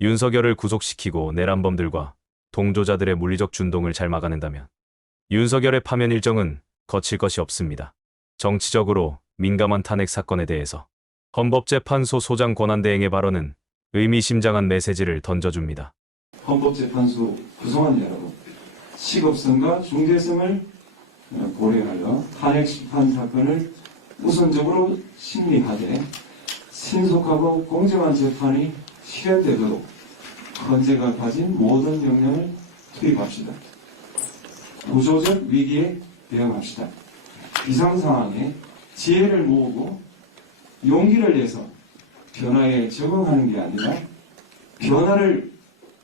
윤석열을 구속시키고 내란범들과 동조자들의 물리적 준동을 잘 막아낸다면 윤석열의 파면 일정은 거칠 것이 없습니다. 정치적으로 민감한 탄핵 사건에 대해서 헌법재판소 소장 권한대행의 발언은 의미심장한 메시지를 던져줍니다. 헌법재판소 구성원 여러분, 시급성과 중대성을 고려하여 탄핵 심판 사건을 우선적으로 심리하되 신속하고 공정한 재판이 실현되도록 헌재가 가진 모든 역량을 투입합시다. 구조적 위기에 대응합시다. 이상 상황에 지혜를 모으고 용기를 내서 변화에 적응하는 게 아니라 변화를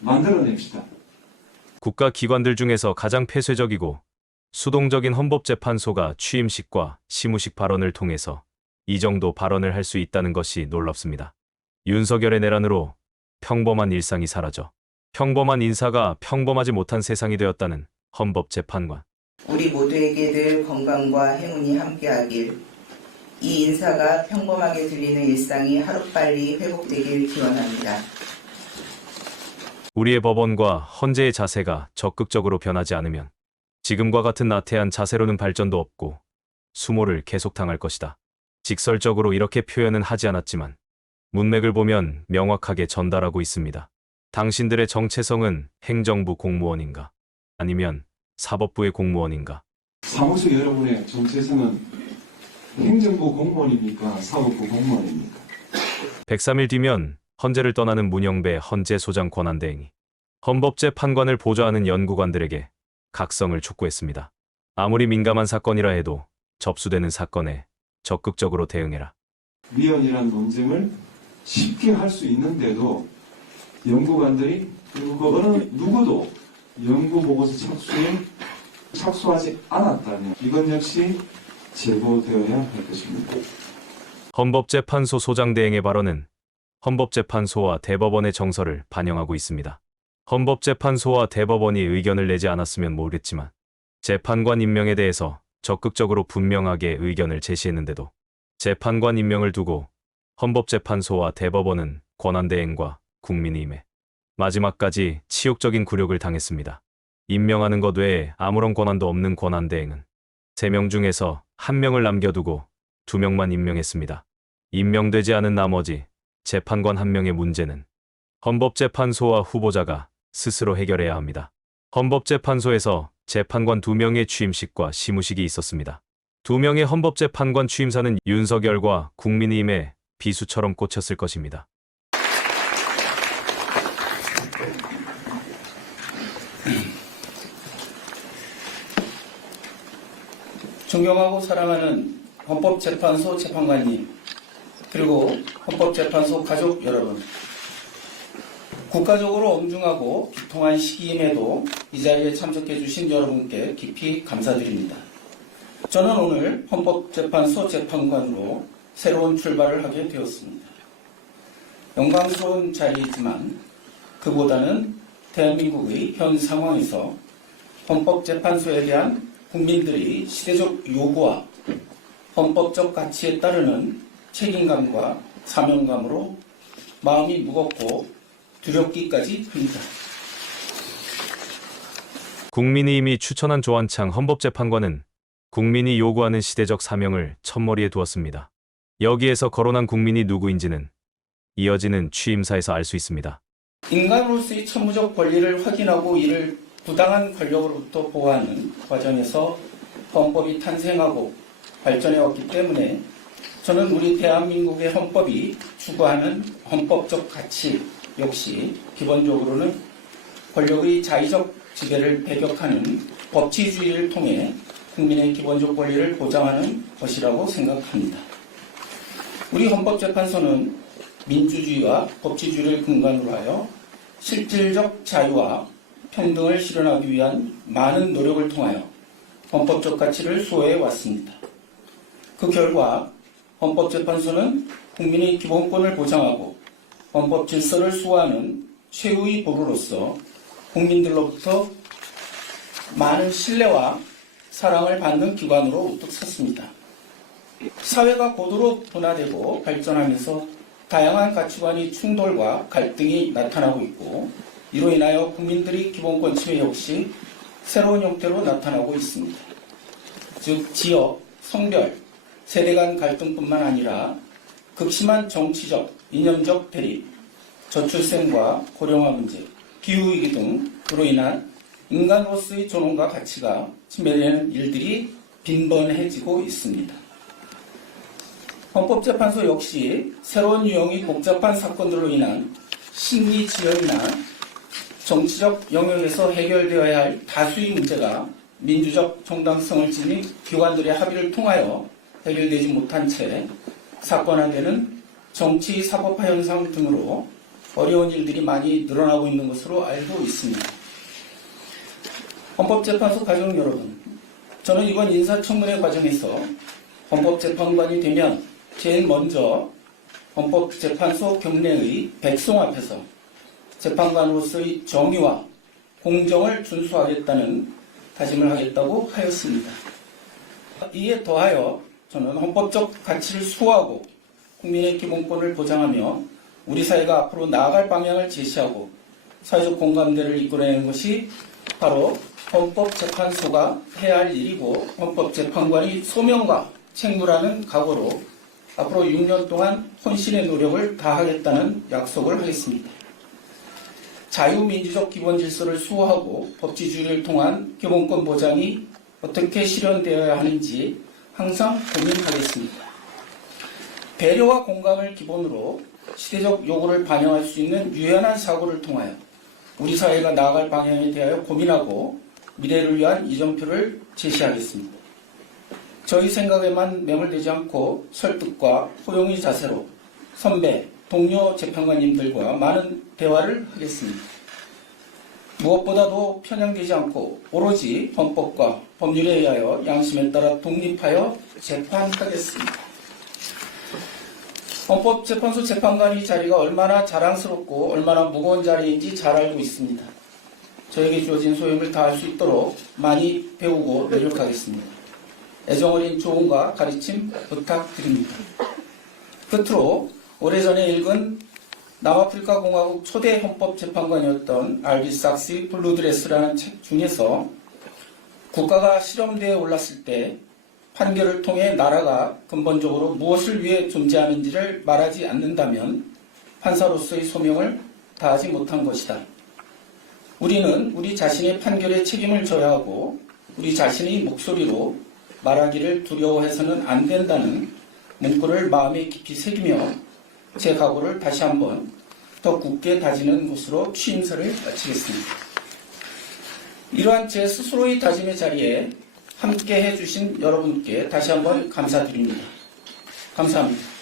만들어냅시다. 국가기관들 중에서 가장 폐쇄적이고 수동적인 헌법재판소가 취임식과 시무식 발언을 통해서 이 정도 발언을 할 수 있다는 것이 놀랍습니다. 윤석열의 내란으로 평범한 일상이 사라져 평범한 인사가 평범하지 못한 세상이 되었다는 헌법재판관. 우리 모두에게 늘 건강과 행운이 함께하길, 이 인사가 평범하게 들리는 일상이 하루빨리 회복되길 기원합니다. 우리의 법원과 헌재의 자세가 적극적으로 변하지 않으면 지금과 같은 나태한 자세로는 발전도 없고 수모를 계속 당할 것이다. 직설적으로 이렇게 표현은 하지 않았지만 문맥을 보면 명확하게 전달하고 있습니다. 당신들의 정체성은 행정부 공무원인가? 아니면 사법부의 공무원인가? 사무소 여러분의 정체성은 행정부 공무원입니까? 사법부 공무원입니까? 103일 뒤면 헌재를 떠나는 문영배 헌재소장 권한대행이 헌법재판관을 보좌하는 연구관들에게 각성을 촉구했습니다. 아무리 민감한 사건이라 해도 접수되는 사건에 적극적으로 대응해라. 위헌이란 논쟁을 쉽게 할 수 있는데도 연구관들이 그리고 어느 누구도 연구보고서 착수하지 않았다면 이건 역시 제보되어야 할 것입니다. 헌법재판소 소장대행의 발언은 헌법재판소와 대법원의 정서를 반영하고 있습니다. 헌법재판소와 대법원이 의견을 내지 않았으면 모르겠지만 재판관 임명에 대해서 적극적으로 분명하게 의견을 제시했는데도 재판관 임명을 두고 헌법재판소와 대법원은 권한대행과 국민의힘에 마지막까지 치욕적인 굴욕을 당했습니다. 임명하는 것 외에 아무런 권한도 없는 권한대행은 3명 중에서 1명을 남겨두고 2명만 임명했습니다. 임명되지 않은 나머지 재판관 1명의 문제는 헌법재판소와 후보자가 스스로 해결해야 합니다. 헌법재판소에서 재판관 2명의 취임식과 시무식이 있었습니다. 2명의 헌법재판관 취임사는 윤석열과 국민의힘의 비수처럼 꽂혔을 것입니다. 존경하고 사랑하는 헌법재판소 재판관님, 그리고 헌법재판소 가족 여러분, 국가적으로 엄중하고 비통한 시기임에도 이 자리에 참석해 주신 여러분께 깊이 감사드립니다. 저는 오늘 헌법재판소 재판관으로 새로운 출발을 하게 되었습니다. 영광스러운 자리이지만 그보다는 대한민국의 현 상황에서 헌법재판소에 대한 국민들의 시대적 요구와 헌법적 가치에 따르는 책임감과 사명감으로 마음이 무겁고 두렵기까지 합니다. 국민의힘이 추천한 조한창 헌법재판관은 국민이 요구하는 시대적 사명을 첫머리에 두었습니다. 여기에서 거론한 국민이 누구인지는 이어지는 취임사에서 알 수 있습니다. 인간으로서의 천무적 권리를 확인하고 이를 부당한 권력으로부터 보호하는 과정에서 헌법이 탄생하고 발전해왔기 때문에 저는 우리 대한민국의 헌법이 추구하는 헌법적 가치 역시 기본적으로는 권력의 자의적 지배를 배격하는 법치주의를 통해 국민의 기본적 권리를 보장하는 것이라고 생각합니다. 우리 헌법재판소는 민주주의와 법치주의를 근간으로 하여 실질적 자유와 평등을 실현하기 위한 많은 노력을 통하여 헌법적 가치를 수호해 왔습니다. 그 결과 헌법재판소는 국민의 기본권을 보장하고 헌법 질서를 수호하는 최후의 보루로서 국민들로부터 많은 신뢰와 사랑을 받는 기관으로 우뚝 섰습니다. 사회가 고도로 분화되고 발전하면서 다양한 가치관의 충돌과 갈등이 나타나고 있고 이로 인하여 국민들의 기본권 침해 역시 새로운 형태로 나타나고 있습니다. 즉 지역, 성별, 세대 간 갈등뿐만 아니라 극심한 정치적, 이념적 대립, 저출생과 고령화 문제, 기후위기 등으로 인한 인간으로서의 존엄과 가치가 침해되는 일들이 빈번해지고 있습니다. 헌법재판소 역시 새로운 유형의 복잡한 사건들로 인한 심리 지연이나 정치적 영역에서 해결되어야 할 다수의 문제가 민주적 정당성을 지닌 기관들의 합의를 통하여 해결되지 못한 채 사건화되는 정치 사법화 현상 등으로 어려운 일들이 많이 늘어나고 있는 것으로 알고 있습니다. 헌법재판소 가족 여러분, 저는 이번 인사청문회 과정에서 헌법재판관이 되면 제일 먼저 헌법재판소 경내의 백성 앞에서 재판관으로서의 정의와 공정을 준수하겠다는 다짐을 하겠다고 하였습니다. 이에 더하여 저는 헌법적 가치를 수호하고 국민의 기본권을 보장하며 우리 사회가 앞으로 나아갈 방향을 제시하고 사회적 공감대를 이끌어내는 것이 바로 헌법재판소가 해야 할 일이고 헌법재판관의 소명과 책무라는 각오로 앞으로 6년 동안 혼신의 노력을 다하겠다는 약속을 하겠습니다. 자유민주적 기본질서를 수호하고 법치주의를 통한 기본권 보장이 어떻게 실현되어야 하는지 항상 고민하겠습니다. 배려와 공감을 기본으로 시대적 요구를 반영할 수 있는 유연한 사고를 통하여 우리 사회가 나아갈 방향에 대하여 고민하고 미래를 위한 이정표를 제시하겠습니다. 저희 생각에만 매몰되지 않고 설득과 포용의 자세로 선배, 동료 재판관님들과 많은 대화를 하겠습니다. 무엇보다도 편향되지 않고 오로지 헌법과 법률에 의하여 양심에 따라 독립하여 재판하겠습니다. 헌법재판소 재판관의 자리가 얼마나 자랑스럽고 얼마나 무거운 자리인지 잘 알고 있습니다. 저에게 주어진 소임을 다할 수 있도록 많이 배우고 노력하겠습니다. 애정어린 조언과 가르침 부탁드립니다. 끝으로 오래전에 읽은 남아프리카 공화국 초대 헌법재판관이었던 알비 삭스의 블루드레스라는 책 중에서 국가가 실험대에 올랐을 때 판결을 통해 나라가 근본적으로 무엇을 위해 존재하는지를 말하지 않는다면 판사로서의 소명을 다하지 못한 것이다. 우리는 우리 자신의 판결에 책임을 져야 하고 우리 자신의 목소리로 말하기를 두려워해서는 안 된다는 문구를 마음에 깊이 새기며 제 각오를 다시 한번 더 굳게 다지는 것으로 취임사를 마치겠습니다. 이러한 제 스스로의 다짐의 자리에 함께 해주신 여러분께 다시 한번 감사드립니다. 감사합니다.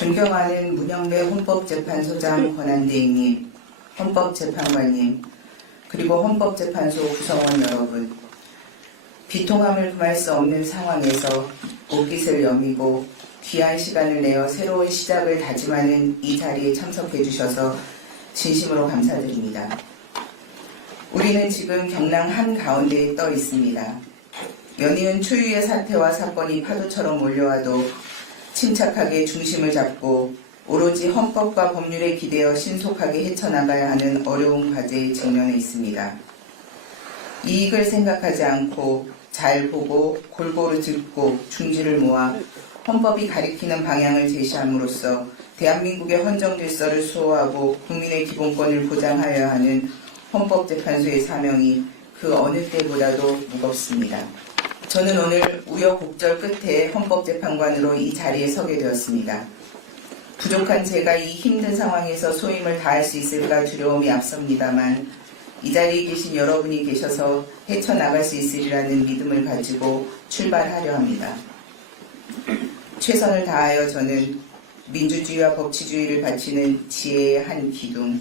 존경하는 문영래 헌법재판소장 권한대행님, 헌법재판관님, 그리고 헌법재판소 구성원 여러분, 비통함을 금할 수 없는 상황에서 옷깃을 여미고 귀한 시간을 내어 새로운 시작을 다짐하는 이 자리에 참석해 주셔서 진심으로 감사드립니다. 우리는 지금 경남 한가운데에 떠 있습니다. 연이은 초유의 사태와 사건이 파도처럼 몰려와도 침착하게 중심을 잡고 오로지 헌법과 법률에 기대어 신속하게 헤쳐나가야 하는 어려운 과제에 직면해 있습니다. 이익을 생각하지 않고 잘 보고 골고루 듣고 중지를 모아 헌법이 가리키는 방향을 제시함으로써 대한민국의 헌정 질서를 수호하고 국민의 기본권을 보장하여야 하는 헌법재판소의 사명이 그 어느 때보다도 무겁습니다. 저는 오늘 우여곡절 끝에 헌법재판관으로 이 자리에 서게 되었습니다. 부족한 제가 이 힘든 상황에서 소임을 다할 수 있을까 두려움이 앞섭니다만 이 자리에 계신 여러분이 계셔서 헤쳐나갈 수 있으리라는 믿음을 가지고 출발하려 합니다. 최선을 다하여 저는 민주주의와 법치주의를 바치는 지혜의 한 기둥,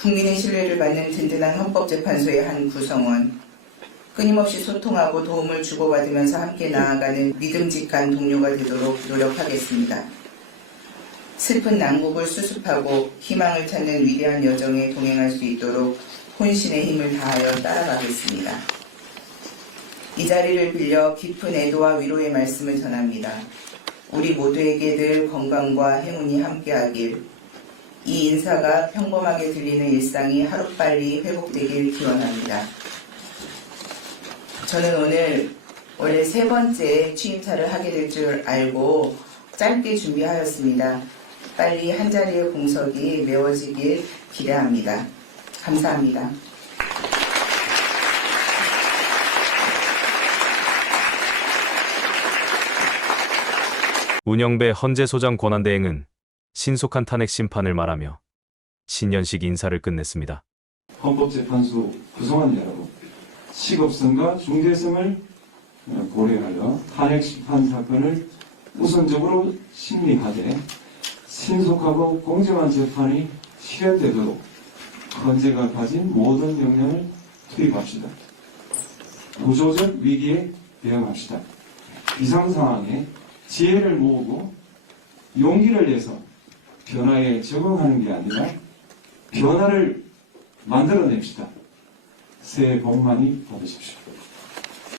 국민의 신뢰를 받는 든든한 헌법재판소의 한 구성원, 끊임없이 소통하고 도움을 주고받으면서 함께 나아가는 믿음직한 동료가 되도록 노력하겠습니다. 슬픈 난국을 수습하고 희망을 찾는 위대한 여정에 동행할 수 있도록 혼신의 힘을 다하여 따라가겠습니다. 이 자리를 빌려 깊은 애도와 위로의 말씀을 전합니다. 우리 모두에게 늘 건강과 행운이 함께하길, 이 인사가 평범하게 들리는 일상이 하루빨리 회복되길 기원합니다. 저는 오늘 원래 3번째 취임사를 하게 될 줄 알고 짧게 준비하였습니다. 빨리 한자리의 공석이 메워지길 기대합니다. 감사합니다. 운영배 헌재소장 권한대행은 신속한 탄핵 심판을 말하며 신년식 인사를 끝냈습니다. 헌법재판소 구성원 여러분, 시급성과 중대성을 고려하여 탄핵 심판 사건을 우선적으로 심리하되 신속하고 공정한 재판이 실현되도록 헌재가 가진 모든 역량을 투입합시다. 구조적 위기에 대응합시다. 비상상황에 지혜를 모으고 용기를 내서 변화에 적응하는 게 아니라 변화를 만들어냅시다. 새해 복 많이 받으십시오.